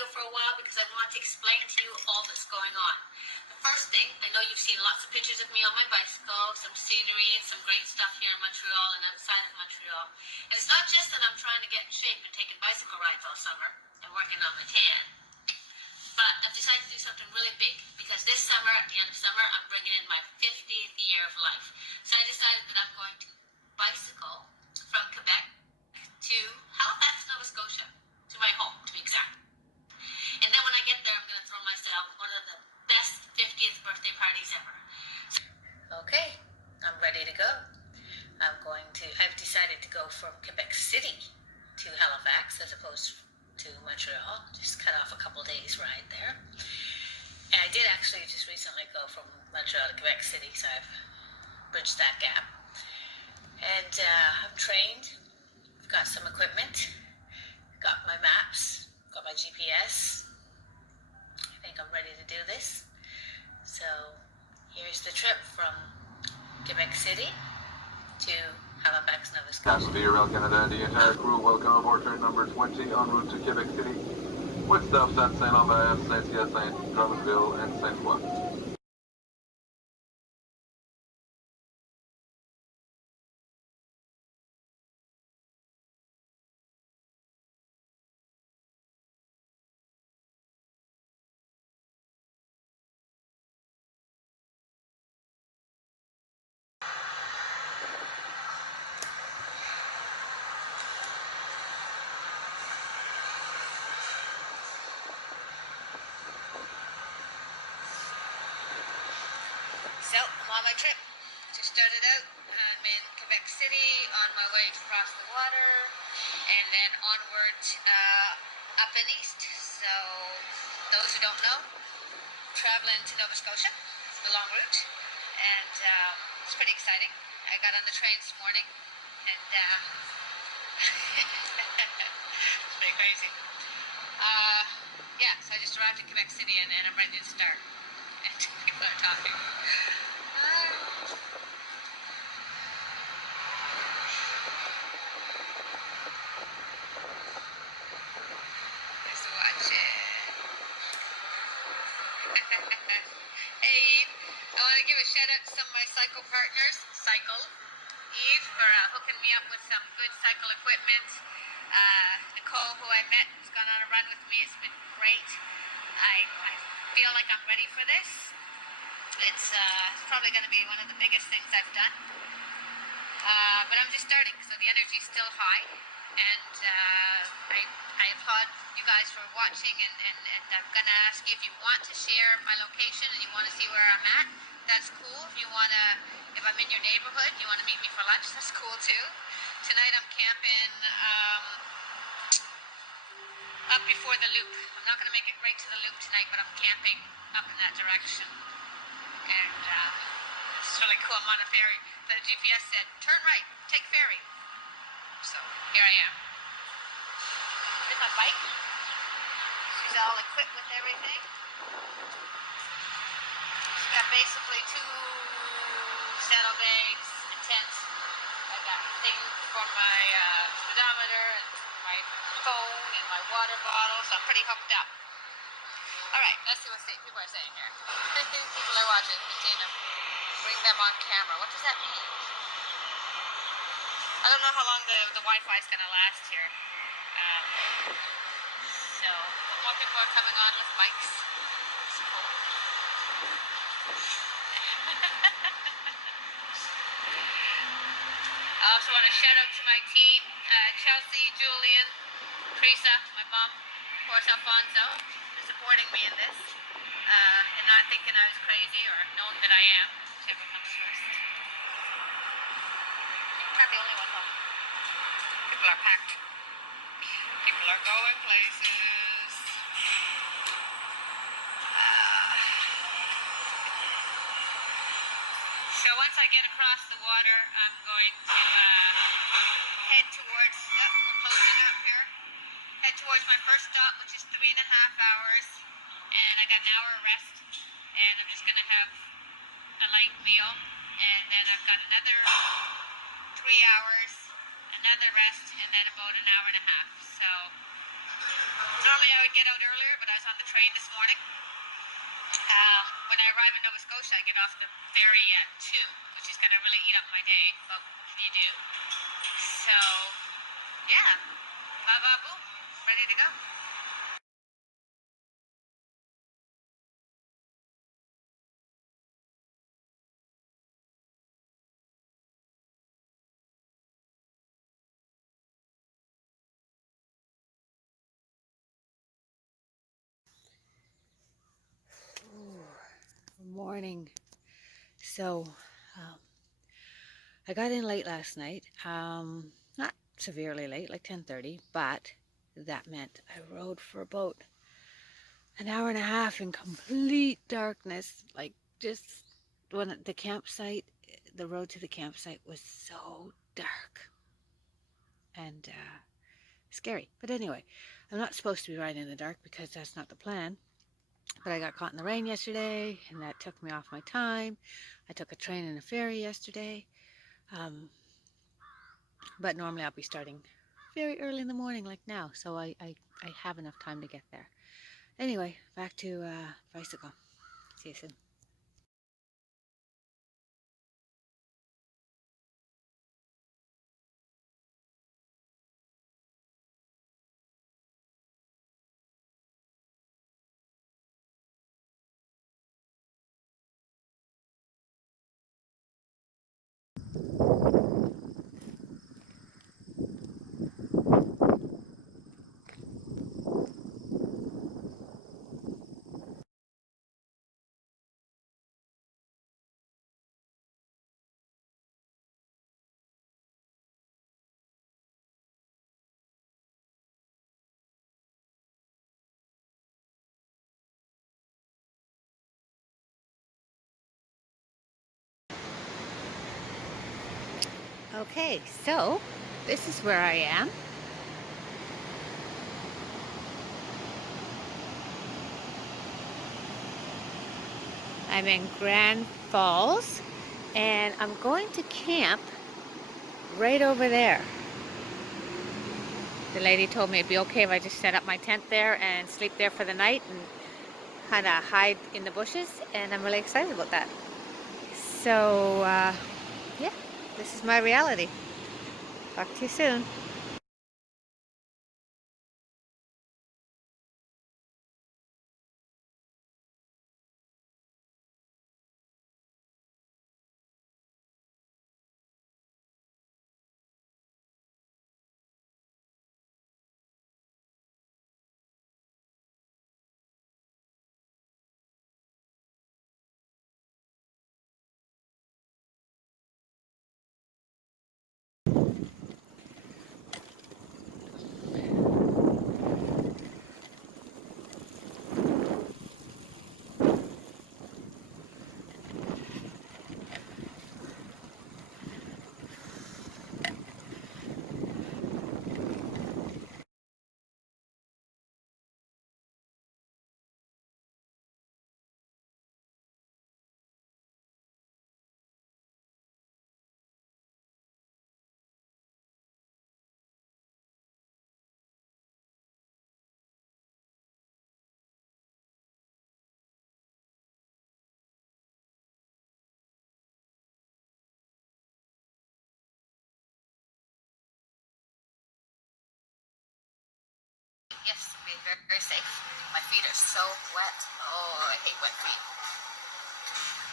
video for a while because I want to explain to you all that's going on. The first thing, I know you've seen lots of pictures of me on my bicycle, some scenery and some great stuff here in Montreal and outside of Montreal. And it's not just that I'm trying to get in shape and taking bicycle rides all summer and working on my tan, but I've decided to do something really big because this summer, at the end of summer, I'm bringing in my 50th year of life. So I decided that I'm going to bicycle from Quebec to Halifax, Nova Scotia, to my home, to be exact. And then when I get there, I'm going to throw myself one of the best 50th birthday parties ever. Okay, I'm ready to go. I've decided to go from Quebec City to Halifax as opposed to Montreal. Just cut off a couple days ride there. And I did actually just recently go from Montreal to Quebec City, so I've bridged that gap. And I'm trained. I've got some equipment. Got my maps. Got my GPS. I think I'm ready to do this. So here's the trip from Quebec City to Halifax, Nova Scotia. Passenger Rail Canada and the entire crew, welcome aboard train number 20 en route to Quebec City, with stops at Saint-Lambert, Saint-Hyacinthe, Drummondville, and Saint-Foy. So, I'm on my trip. Just started out. I'm in Quebec City on my way to cross the water and then onward up and east. So, those who don't know, traveling to Nova Scotia, it's a long route, and it's pretty exciting. I got on the train this morning and it's pretty crazy. Yeah, so I just arrived in Quebec City and I'm ready to start. And people are talking. Just watch it. Hey Eve, I want to give a shout out to some of my cycle partners. Eve for hooking me up with some good cycle equipment. Nicole, who I met, has gone on a run with me. It's been great. I feel like I'm ready for this. It's probably going to be one of the biggest things I've done. But I'm just starting, so the energy's still high. And I applaud you guys for watching, and I'm going to ask you if you want to share my location and you want to see where I'm at. That's cool. If I'm in your neighborhood, you want to meet me for lunch, that's cool too. Tonight I'm camping up before the loop. I'm not going to make it right to the loop tonight, but I'm camping up in that direction. And it's really cool. I'm on a ferry. The GPS said, turn right, take ferry. So here I am. Here's my bike. She's all equipped with everything. She's got basically 2 saddlebags, a tent. I got a thing for my speedometer and my phone and my water bottle, so I'm pretty hooked up. Alright, let's see what people are saying here. People are watching. Bettina, bring them on camera. What does that mean? I don't know how long the Wi-Fi is going to last here. So, more people are coming on with bikes. It's cool. I also want to shout out to my team, Chelsea, Julian, Teresa, my mom, of course Alfonso, for supporting me in this, and not thinking I was crazy or knowing that I am, whichever comes first. I'm not the only one though. People are packed. People are going places. So once I get across the water, I'm going to head towards, we're closing up here, head towards my first stop, which is 3.5 hours, and I got an hour of rest, and I'm just going to have a light meal, and then I've got another 3 hours, another rest, and then about an hour and a half. So Normally I would get out earlier, but I was on the train this morning. When I arrive in Nova Scotia, I get off the ferry at 2, which is going to really eat up my day, but you do. So, yeah, boom, ready to go. Morning. So, I got in late last night. Not severely late, like 10:30, but that meant I rode for about an hour and a half in complete darkness. Like, just when the campsite, the road to the campsite was so dark and scary. But anyway, I'm not supposed to be riding in the dark because that's not the plan. But I got caught in the rain yesterday, and that took me off my time. I took a train and a ferry yesterday. But normally I'll be starting very early in the morning like now, so I have enough time to get there. Anyway, back to bicycle. See you soon. Okay, so this is where I am. I'm in Grand Falls, and I'm going to camp right over there. The lady told me it'd be okay if I just set up my tent there and sleep there for the night and kind of hide in the bushes, and I'm really excited about that. So, yeah, this is my reality. Talk to you soon. Yes, be very, very safe. My feet are so wet. Oh, I hate wet feet.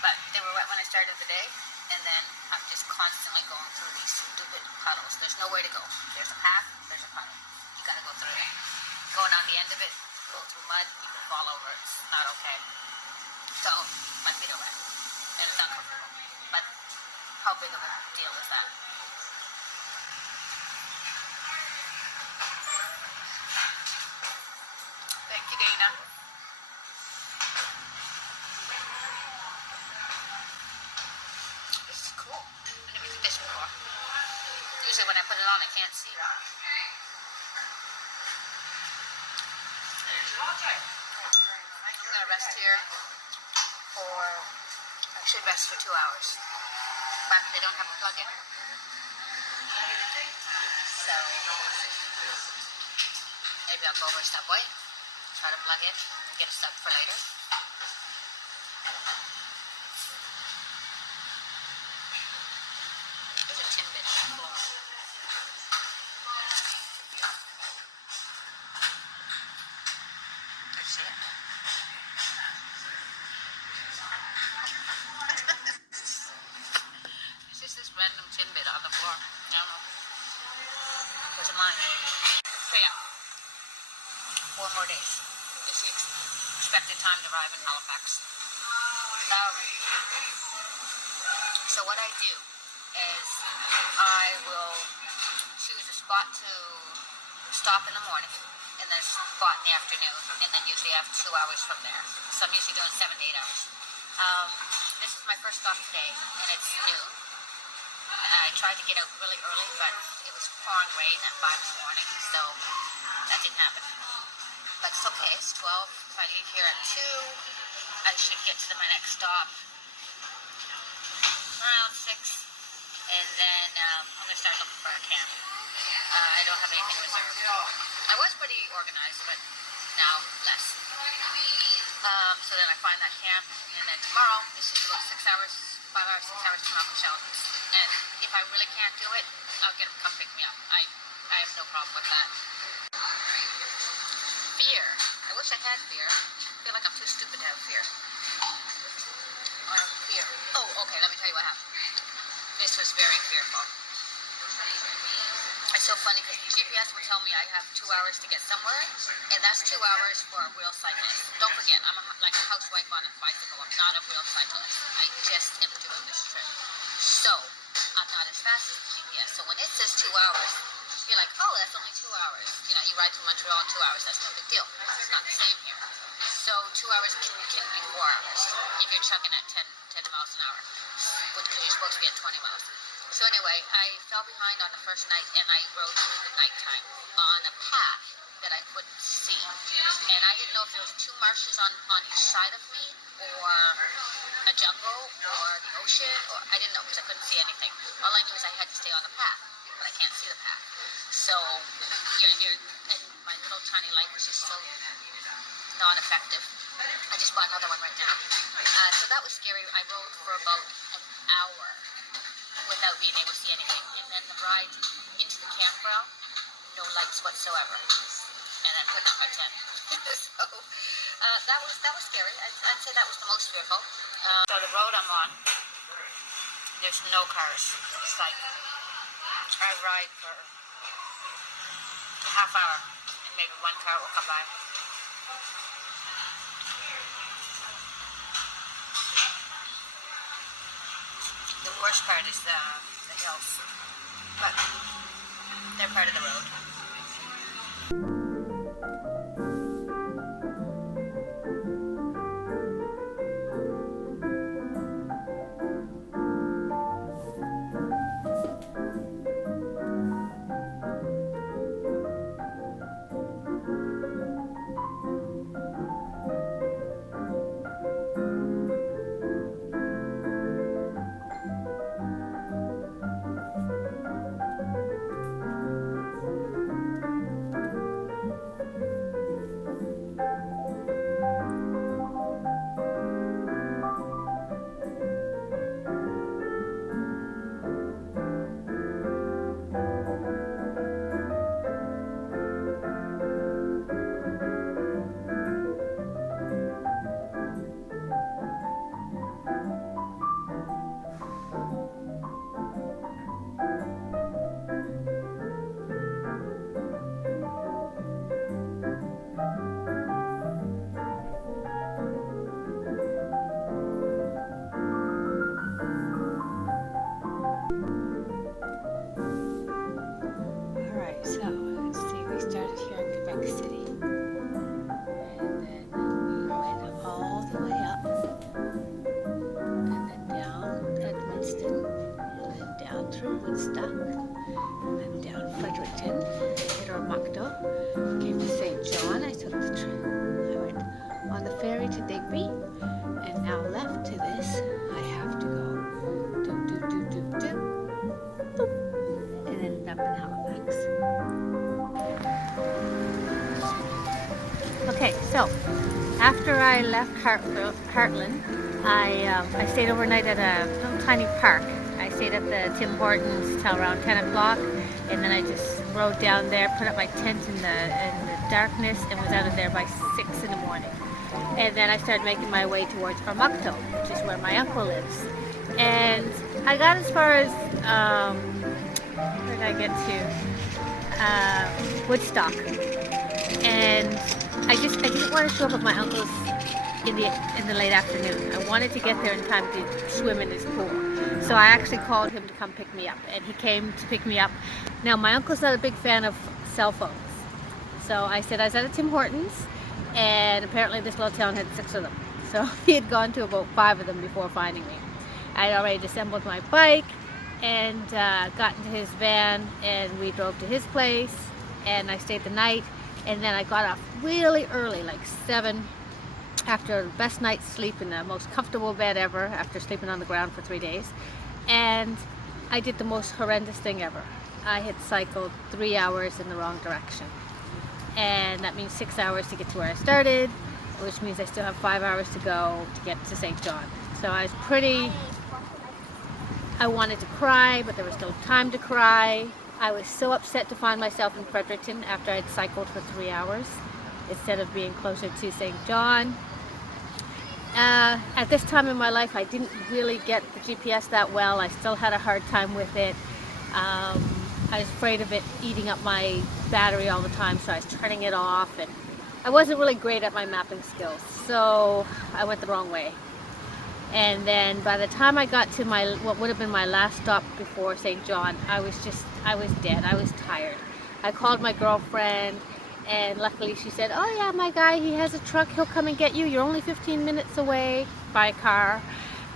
But they were wet when I started the day, and then I'm just constantly going through these stupid puddles. There's no way to go. There's a path, there's a puddle. You gotta go through it. Going on the end of it, go through mud, you can fall over. It's not okay. So, my feet are wet. And it's uncomfortable. But how big of a deal is that? Thank you, Dana. This is cool. I never did this before. Usually when I put it on, I can't see. I'm gonna rest here for, I should rest for 2 hours. But they don't have a plug-in. So, I Maybe I'll go over to Subway, try to plug in, get a sub for later. There's a Timbit on the floor. That's it. It's just this random Timbit on the floor. I don't know. Was it mine? So yeah, 4 more days. This is expected time to arrive in Halifax. So what I do is I will choose a spot to stop in the morning and then a spot in the afternoon, and then usually I have 2 hours from there. So I'm usually doing 7 to 8 hours. This is my first stop today, and it's noon. I tried to get out really early, but it was pouring rain at 5 in the morning, so that didn't happen. But it's okay, it's 12. If I leave here at 2, I should get to my next stop around 6, and then I'm going to start looking for a camp. I don't have anything reserved. I was pretty organized, but now less. So then I find that camp, and then tomorrow it's just about 6 hours, 5 hours, 6 hours to Mount Sheldon's. And if I really can't do it, I'll get them to come pick me up. I have no problem with that. Fear. I wish I had fear. I feel like I'm too stupid to have fear. Fear. Oh, okay, let me tell you what happened. This was very fearful. It's so funny because the GPS will tell me I have 2 hours to get somewhere, and that's 2 hours for a real cyclist. Don't forget, I'm like a housewife on a bicycle. I'm not a real cyclist. I just am doing this trip. So, I'm not as fast as the GPS. So when it says 2 hours, you're like, oh, that's only 2 hours. You know, you ride to Montreal in 2 hours. That's no big deal. It's not the same here. So 2 hours can be 4 hours if you're chugging at 10 miles an hour, because you're supposed to be at 20 miles. So anyway, I fell behind on the first night, and I rode through the nighttime on a path that I couldn't see. And I didn't know if there was 2 marshes on each side of me, or a jungle, or the ocean, or I didn't know because I couldn't see anything. All I knew is I had to stay on the path, but I can't see the path. So and my little tiny light was just so non-effective. I just bought another one right now. So that was scary. I rode for about an hour without being able to see anything. And then the ride into the campground, no lights whatsoever. And I put up my tent. So that was scary. I'd say that was the most fearful. So the road I'm on, there's no cars. It's like I ride for a half hour, and maybe 1 car will come by. The worst part is the hills, but they're part of the road. Okay, so after I left Heartland, I stayed overnight at a little tiny park. I stayed at the Tim Hortons till around 10 o'clock, and then I just rode down there, put up my tent in the darkness, and was out of there by 6 in the morning. And then I started making my way towards Ormocto, which is where my uncle lives. And I got as far as, where did I get to? Woodstock. And I didn't want to show up at my uncle's in the late afternoon. I wanted to get there in time to swim in his pool. So I actually called him to come pick me up, and he came to pick me up. Now my uncle's not a big fan of cell phones. So I said I was at a Tim Hortons, and apparently this little town had 6 of them. So he had gone to about 5 of them before finding me. I had already assembled my bike and got into his van, and we drove to his place, and I stayed the night. And then I got off really early, like 7, after the best night's sleep in the most comfortable bed ever, after sleeping on the ground for 3 days. And I did the most horrendous thing ever. I had cycled 3 hours in the wrong direction. And that means 6 hours to get to where I started, which means I still have 5 hours to go to get to St. John. So I wanted to cry, but there was no time to cry. I was so upset to find myself in Fredericton after I'd cycled for 3 hours instead of being closer to St. John. At this time in my life, I didn't really get the GPS that well. I still had a hard time with it. I was afraid of it eating up my battery all the time, so I was turning it off, and I wasn't really great at my mapping skills, so I went the wrong way. And then by the time I got to what would have been my last stop before St. John, I was dead. I was tired. I called my girlfriend, and luckily she said, "Oh yeah, my guy, he has a truck, he'll come and get you. You're only 15 minutes away by car."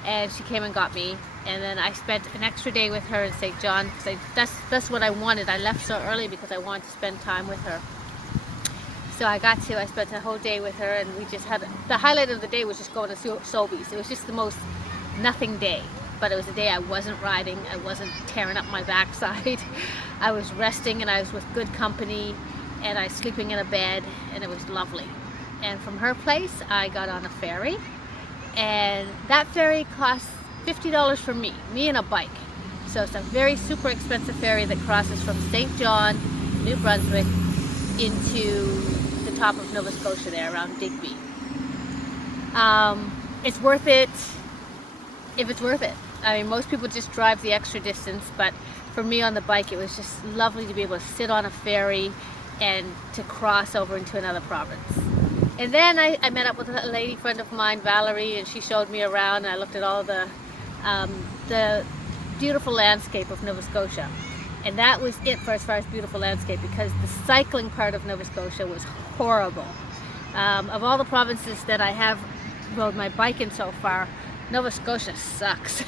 And she came and got me, and then I spent an extra day with her in St. John, because that's what I wanted. I left so early because I wanted to spend time with her. So I spent a whole day with her, and we just had, the highlight of the day was just going to Sobeys. It was just the most nothing day, but it was a day I wasn't riding, I wasn't tearing up my backside. I was resting, and I was with good company, and I was sleeping in a bed, and it was lovely. And from her place, I got on a ferry, and that ferry costs $50 for me and a bike. So it's a very super expensive ferry that crosses from St. John, New Brunswick, into the top of Nova Scotia there, around Digby. It's worth it if it's worth it. I mean, most people just drive the extra distance, but for me on the bike, it was just lovely to be able to sit on a ferry and to cross over into another province. And then I met up with a lady friend of mine, Valerie, and she showed me around, and I looked at all the beautiful landscape of Nova Scotia. And that was it for as far as beautiful landscape, because the cycling part of Nova Scotia was horrible. Of all the provinces that I have rode my bike in so far, Nova Scotia sucks.